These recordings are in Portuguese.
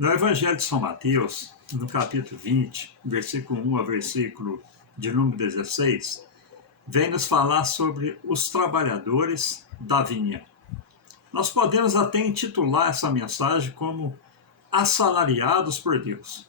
No Evangelho de São Mateus, no capítulo 20, versículo 1 a versículo de número 16, vem nos falar sobre os trabalhadores da vinha. Nós podemos até intitular essa mensagem como assalariados por Deus.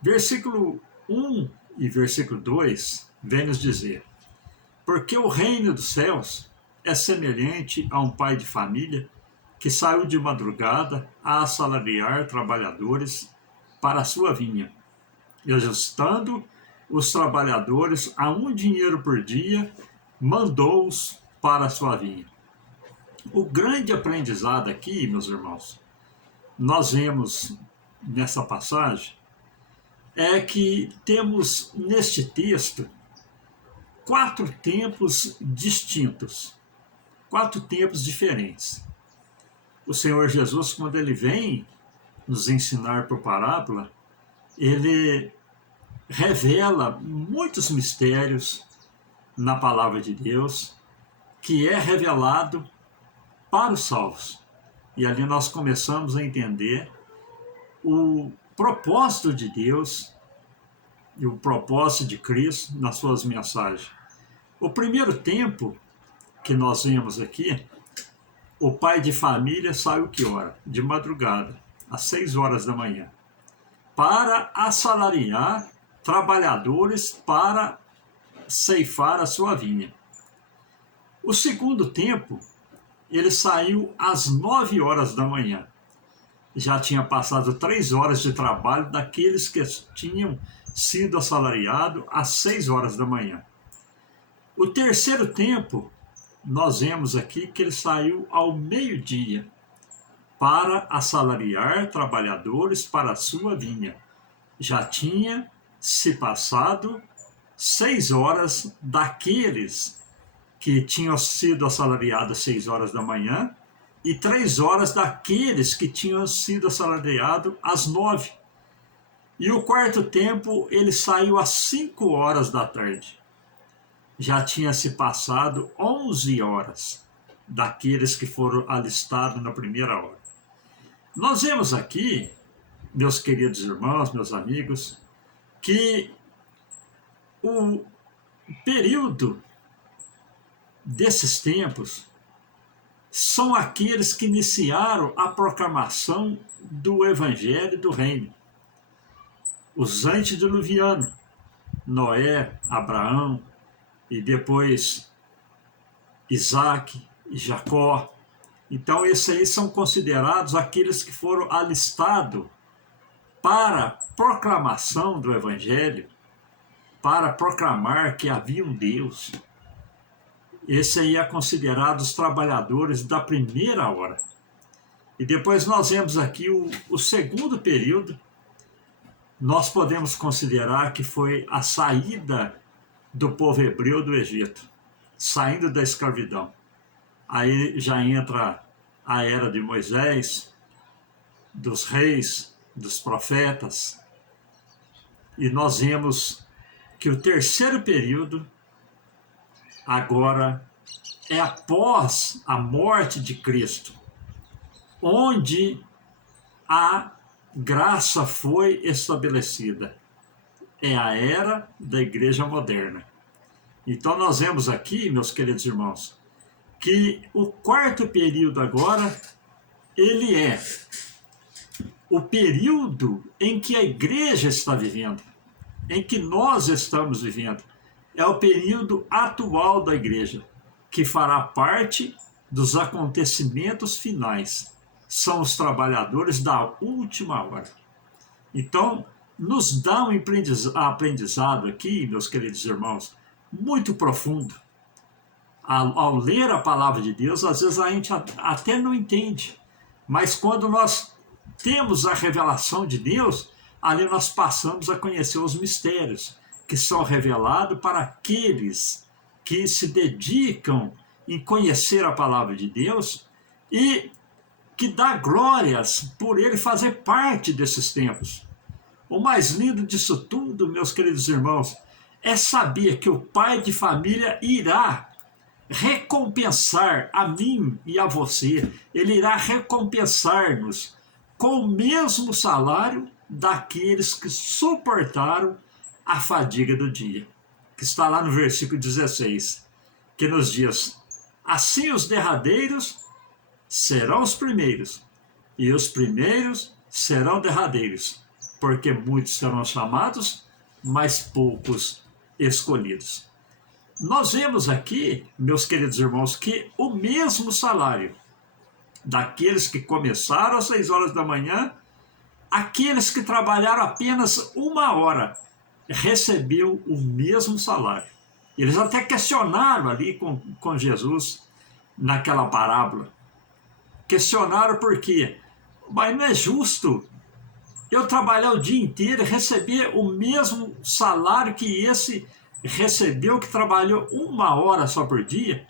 Versículo 1 e versículo 2 vem nos dizer: porque o reino dos céus é semelhante a um pai de família que saiu de madrugada a assalariar trabalhadores para a sua vinha, e ajustando os trabalhadores a $1 por dia, mandou-os para a sua vinha. O grande aprendizado aqui, meus irmãos, nós vemos nessa passagem, é que temos neste texto 4 tempos distintos, 4 tempos diferentes. O Senhor Jesus, quando ele vem nos ensinar por parábola, ele revela muitos mistérios na palavra de Deus, que é revelado para os salvos. E ali nós começamos a entender o propósito de Deus e o propósito de Cristo nas suas mensagens. O primeiro tempo que nós vemos aqui, o pai de família saiu que hora? De madrugada, às 6 horas da manhã, para assalariar trabalhadores para ceifar a sua vinha. O segundo tempo, ele saiu às 9 horas da manhã. Já tinha passado 3 horas de trabalho daqueles que tinham sido assalariados às 6 horas da manhã. O terceiro tempo, nós vemos aqui que ele saiu ao meio-dia para assalariar trabalhadores para a sua vinha. Já tinha se passado 6 horas daqueles que tinham sido assalariados às 6 horas da manhã e 3 horas daqueles que tinham sido assalariados às 9. E o quarto tempo, ele saiu às 5 horas da tarde. Já tinha se passado 11 horas daqueles que foram alistados na primeira hora. Nós vemos aqui, meus queridos irmãos, meus amigos, que o período desses tempos são aqueles que iniciaram a proclamação do Evangelho do Reino. Os antediluvianos, Noé, Abraão, e depois Isaac e Jacó. Então, esses aí são considerados aqueles que foram alistados para a proclamação do Evangelho, para proclamar que havia um Deus. Esse aí é considerado os trabalhadores da primeira hora. E depois nós vemos aqui o segundo período, nós podemos considerar que foi a saída do povo hebreu do Egito, saindo da escravidão. Aí já entra a era de Moisés, dos reis, dos profetas, e nós vemos que o terceiro período agora é após a morte de Cristo, onde a graça foi estabelecida. É a era da igreja moderna. Então nós vemos aqui, meus queridos irmãos, que o quarto período agora, ele é o período em que a igreja está vivendo, em que nós estamos vivendo. É o período atual da igreja, que fará parte dos acontecimentos finais. São os trabalhadores da última hora. Então, nos dá um aprendizado aqui, meus queridos irmãos, muito profundo. Ao ler a palavra de Deus, às vezes a gente até não entende, mas quando nós temos a revelação de Deus, ali nós passamos a conhecer os mistérios que são revelados para aqueles que se dedicam em conhecer a palavra de Deus e que dá glórias por ele fazer parte desses tempos. O mais lindo disso tudo, meus queridos irmãos, é saber que o pai de família irá recompensar a mim e a você. Ele irá recompensar-nos com o mesmo salário daqueles que suportaram a fadiga do dia. Que está lá no versículo 16, que nos diz: assim os derradeiros serão os primeiros, e os primeiros serão derradeiros, porque muitos serão chamados, mas poucos escolhidos. Nós vemos aqui, meus queridos irmãos, que o mesmo salário daqueles que começaram às 6 horas da manhã, aqueles que trabalharam apenas 1 hora, recebeu o mesmo salário. Eles até questionaram ali com Jesus, naquela parábola. Questionaram por quê? Mas não é justo eu trabalhar o dia inteiro e receber o mesmo salário que esse recebeu, que trabalhou 1 hora só por dia?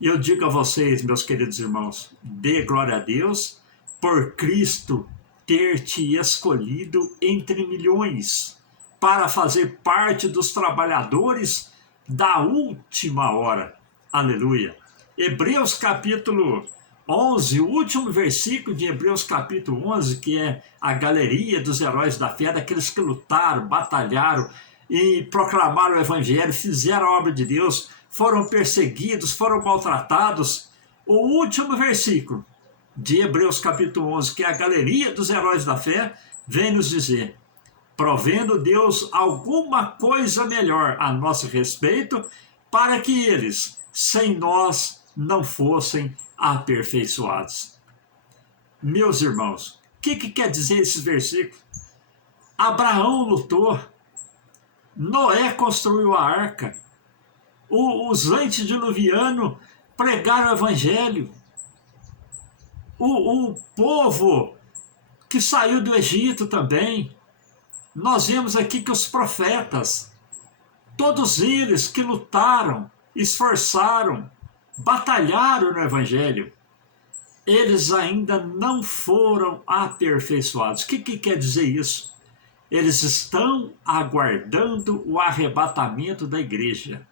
E eu digo a vocês, meus queridos irmãos, dê glória a Deus por Cristo ter te escolhido entre milhões para fazer parte dos trabalhadores da última hora. Aleluia. Hebreus capítulo 11, o último versículo de Hebreus capítulo 11, que é a galeria dos heróis da fé, daqueles que lutaram, batalharam e proclamaram o evangelho, fizeram a obra de Deus, foram perseguidos, foram maltratados. O último versículo de Hebreus capítulo 11, que é a galeria dos heróis da fé, vem nos dizer: provendo Deus alguma coisa melhor a nosso respeito, para que eles, sem nós, não fossem aperfeiçoados. Meus irmãos, o que quer dizer esses versículos? Abraão lutou, Noé construiu a arca, os antediluvianos pregaram o evangelho, o povo que saiu do Egito também. Nós vemos aqui que os profetas, todos eles que lutaram, esforçaram, batalharam no evangelho, eles ainda não foram aperfeiçoados. O que quer dizer isso? Eles estão aguardando o arrebatamento da igreja.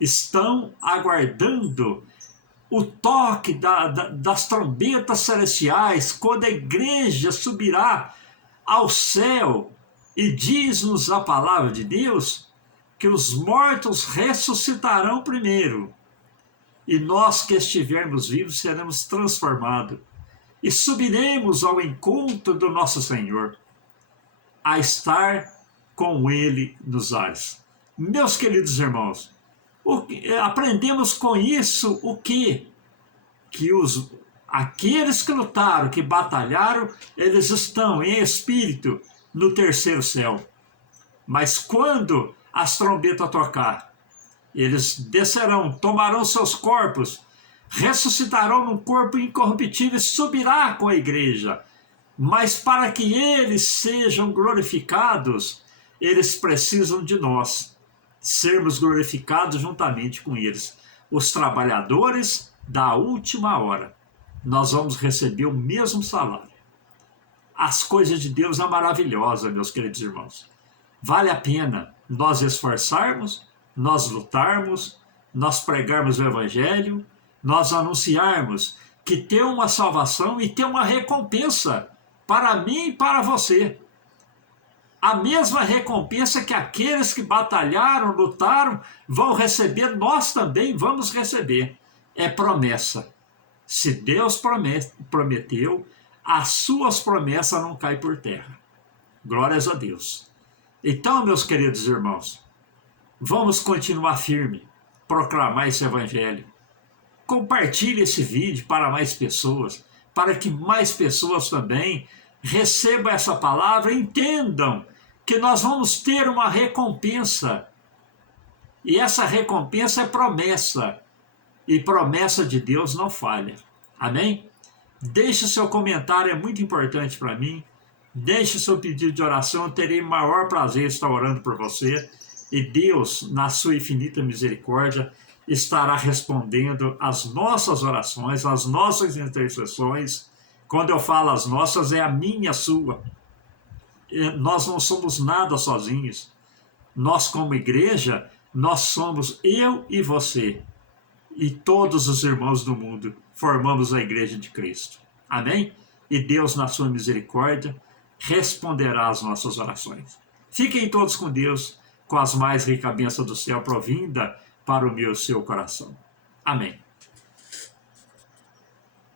Estão aguardando o toque das trombetas celestiais, quando a igreja subirá ao céu. E diz-nos a palavra de Deus que os mortos ressuscitarão primeiro, e nós que estivermos vivos seremos transformados e subiremos ao encontro do nosso Senhor, a estar com Ele nos ares. Meus queridos irmãos, aprendemos com isso o quê? Que aqueles que lutaram, que batalharam, eles estão em espírito no terceiro céu. Mas quando as trombetas tocar, eles descerão, tomarão seus corpos, ressuscitarão num corpo incorruptível e subirá com a igreja. Mas para que eles sejam glorificados, eles precisam de nós sermos glorificados juntamente com eles. Os trabalhadores da última hora, nós vamos receber o mesmo salário. As coisas de Deus são maravilhosas, meus queridos irmãos. Vale a pena nós esforçarmos, nós lutarmos, nós pregarmos o evangelho, nós anunciarmos que tem uma salvação e tem uma recompensa para mim e para você. A mesma recompensa que aqueles que batalharam, lutaram, vão receber, nós também vamos receber. É promessa. Se Deus prometeu, as suas promessas não caem por terra. Glórias a Deus. Então, meus queridos irmãos, vamos continuar firme, proclamar esse evangelho. Compartilhe esse vídeo para mais pessoas, para que mais pessoas também recebam essa palavra e entendam que nós vamos ter uma recompensa. E essa recompensa é promessa. E promessa de Deus não falha. Amém? Deixe seu comentário, é muito importante para mim. Deixe seu pedido de oração, eu terei maior prazer em estar orando por você. E Deus, na sua infinita misericórdia, estará respondendo às nossas orações, às nossas intercessões. Quando eu falo as nossas, é a minha, a sua. Nós não somos nada sozinhos. Nós, como igreja, nós somos eu e você. E todos os irmãos do mundo formamos a igreja de Cristo. Amém? e Deus, na sua misericórdia, responderá às nossas orações. Fiquem todos com Deus, com as mais ricas bênçãos do céu provinda para o meu e o seu coração. Amém.